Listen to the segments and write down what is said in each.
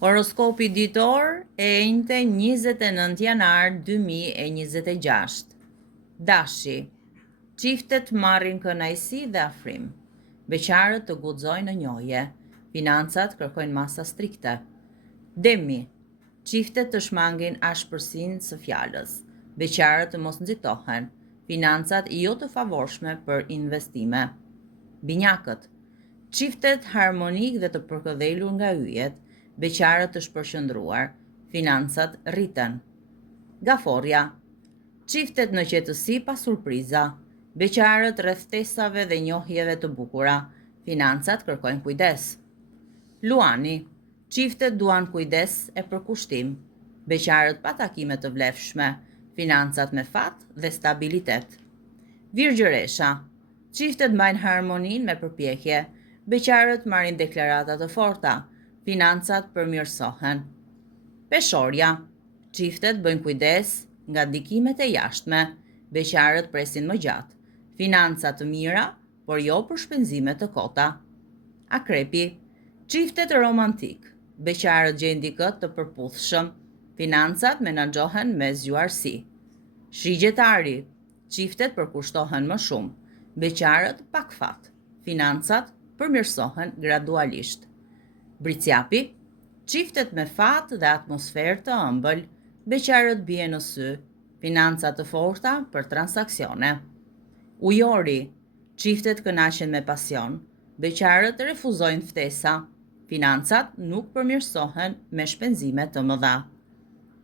Horoskopi ditor e enjte 29 janar 2026. Dashi. Çiftet marrin kënaqësi dhe afrim. Beqarët të guxojnë në njohje. Financat kërkojnë masa strikte. Demi. Çiftet të shmangin ashpërsinë së fjalës. Beqarët të mos nxitohen. Financat jo të favorshme për investime. Binjakët. Çiftet harmonik dhe të përkëdhelur nga yjet. Beqarët të shpërqendruar, financat rriten. Gaforja. Çiftet në qetësi pas surpriza, beqarët rreth ftesave dhe njohjeve të bukura, financat kërkojnë kujdes. Luani. Çiftet duan kujdes e përkushtim, beqarët pa takime të vlefshme, financat me fat dhe stabilitet. Virgjëresha. Çiftet mbajnë harmoninë me përpjekje, beqarët marrin deklarata të forta, financat përmirësohen. Peshorja. Çiftet bëjnë kujdes nga ndikimet e jashtme, beqarët presin më gjatë, financat të mira, por jo për shpenzime të kota. Akrepi. Çiftet romantik, beqarët gjejnë dikë të përputhshëm, financat menaxhohen me zgjuarsi. Shigjetari. Çiftet përkushtohen më shumë, beqarët pak fat, financat përmirësohen gradualisht. Bricjapi. Çiftet me fat dhe atmosferë të ëmbël, beqarët bien në sy, financat të forta për transaksione. Ujori. Çiftet kënaqen me pasion, beqarët refuzojnë ftesa, financat nuk përmirësohen me shpenzime të mëdha.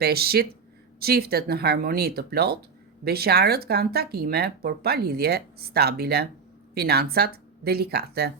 Peshqit. Çiftet në harmoni të plot, beqarët kanë takime por pa lidhje stabile, financat delikate.